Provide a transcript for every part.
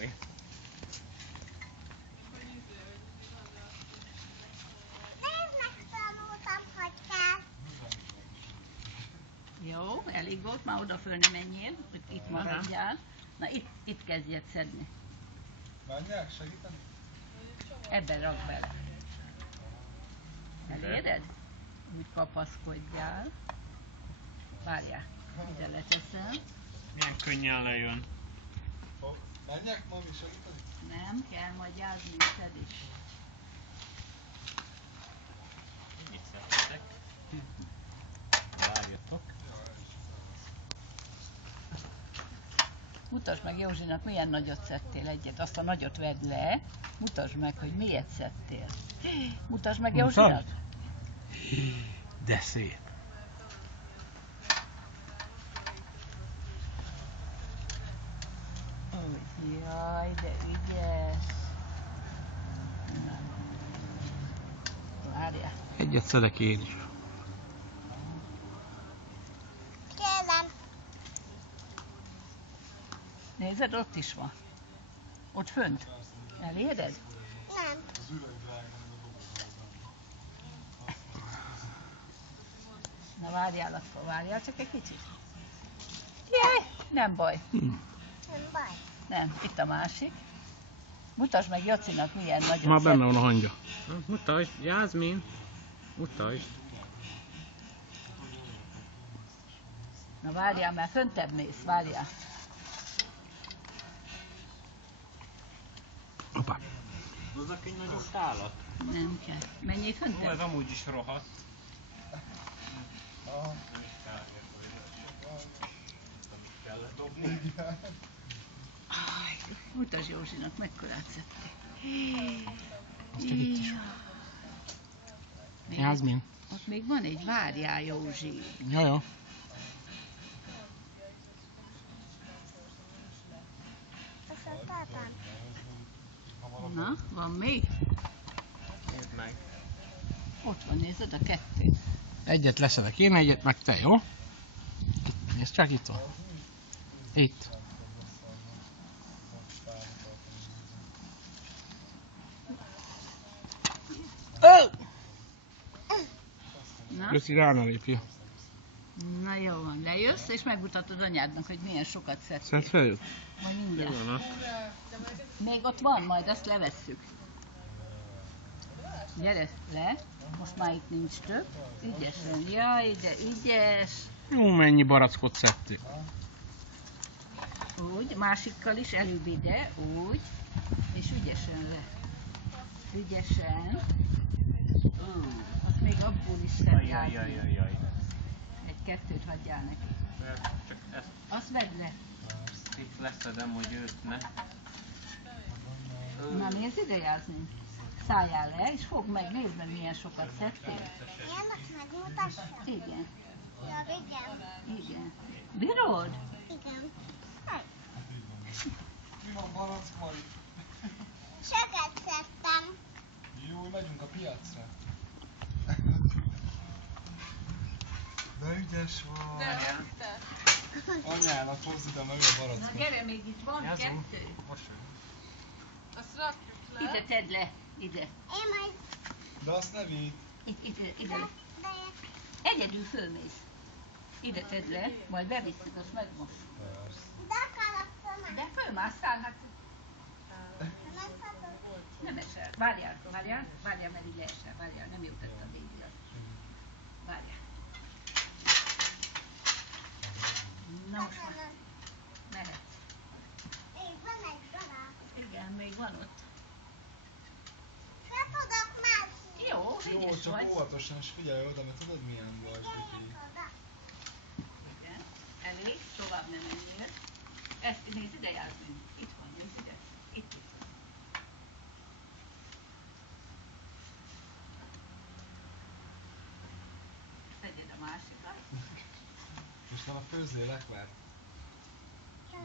Jaj. Jó, elég volt, már oda föl nem menjél, itt maradjál. Na itt kezdjed szedni. Menjek, segíteni? Ebben rakd bele. Eléred? Úgy kapaszkodjál. Várjál, ide leteszem. Milyen könnyen lejön. Menjek, mami, segíteni? Nem, kell magyarázni, szed is. Mit szedtek? Várjatok. Mutasd meg Józsinak, milyen nagyot szedtél egyet. Azt a nagyot vedd le, mutasd meg, hogy miért szedtél. Mutasd meg Józsinak. De szép. Jaj, de ügyes. Na. Várjál. Egyet szedek én is. Kérem. Nézed, ott is van. Ott fönt. Eléred? Nem. Az üveg drága, nem a Na várjál akkor, várjál csak egy kicsit. Jaj, nem baj. Nem baj. Nem, itt a másik. Mutasd meg Jocinak, milyen nagyot Már benne van szedtél. a hangya. Mutasd, Jászmin. Mutasd. Na várjál, mert föntebb mész, várjál. Hoppá. Hozzak egy nagyobb tálat. Nem kell. Menjél Ó, ez föntebb. amúgy is rohadt. Kellett dobni. Mutasd Józsinak, mekkorát szedtél. Azt csak itt is. Még- Jászmin. Ott még van egy, várjál Józsi. Jajó. Azt a tatám. Na, van még? Nézd meg. Ott van, nézed a kettő. Egyet leszedek én, egyet meg te, jó? Nézd csak, itt van. Itt. Na, Köszi, rá ne lépjél. na jó van, lejössz és megmutatod anyádnak, hogy milyen sokat szedtél. Szedd fel. Majd mindjárt. Jó van ott. Még ott van, majd azt levesszük. Gyere le, most már itt nincs több. Ügyesen, jaj, de ügyes. Jó, mennyi barackot szedtél. Úgy, másikkal is előbb ide, úgy, és ügyesen le. Ügyesen. Ott még abból is szedjál. Ajajajajaj. Egy-kettőt hagyjál neki. Csak ezt Azt vedd le. itt leszedem, hogy őt ne. Na nézd ide, Jászmin. Szálljál le, és fogd meg, nézd meg, milyen sokat szedtél. Ilyenek megmutassam? Igen, Ja, igen. igen. Bírod? Igen. Mi van, barack, Mari? Sokat szedtem. Jó, megyünk a piacra. De ügyes vagy. Anyának hozz ide meg a Na barackot. gyere, még itt van Jászmin. kettő. Most jön. Azt rakjuk le. Ide tedd le, ide. Én majd... De azt ne vidd. Ide. De... Egyedül fölmész. Ide tedd le, majd bevisszük, azt megmos. De akarok föl. De fölmásztál, hát Nem eszetek. nem esel. Várjál, mert így leesel. Várjál, nem jó tett a bébi az. Várjál. Na most már mehetsz. Még van egy darab. Igen, még van ott. Fel tudok mászni. Jó, Jó, ügyes csak vagy. óvatosan és figyelj oda, mert tudod milyen vagy, Pipi. Oda. Igen, elég, tovább nem menjél. Ezt nézd ide, Jászmin. Itt van, nézd ide. Itt. Szedjed a másikat. Most van a főzzé lekvár.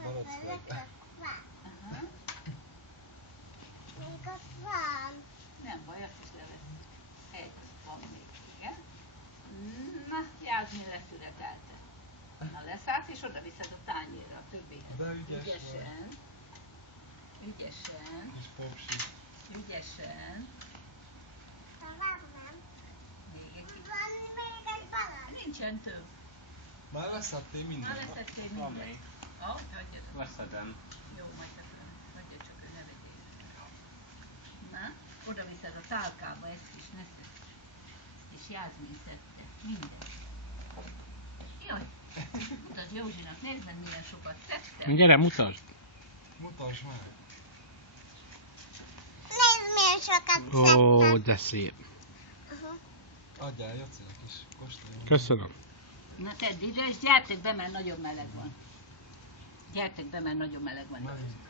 Barackot. Aha. Még ott van. Nem baj, azt is levesszük. Egy van még, igen. Na, Jászmin leszületelte. Na leszállt, és oda viszed a tányérra a többi. De ügyes vagy. Ügyesen. Ügyesen, És popsi. ügyesen. Tovább nem. Még egy kicsit. Van még egy balat. Nincsen több. Már leszettél Már mindent. leszettél Van mindent. még. Hagyjad. Leszedem. Jó, majd hagyja csak, ő ne vegyél. Na, oda viszed a tálkába ezt is, ne szedd. És Jászmin szedte. Minden. Jaj, mutasd Józsinak, nézd meg milyen sokat szedtem. Gyere, mutasd. Mutasd meg. Nézd, milyen sokat Ó, szedtem. de szép. Adjál Jocinak is, kóstoljon. Köszönöm. Na tedd ide, és gyertek be, mert nagyon meleg van. Gyertek be, mert nagyon meleg van. Menjünk.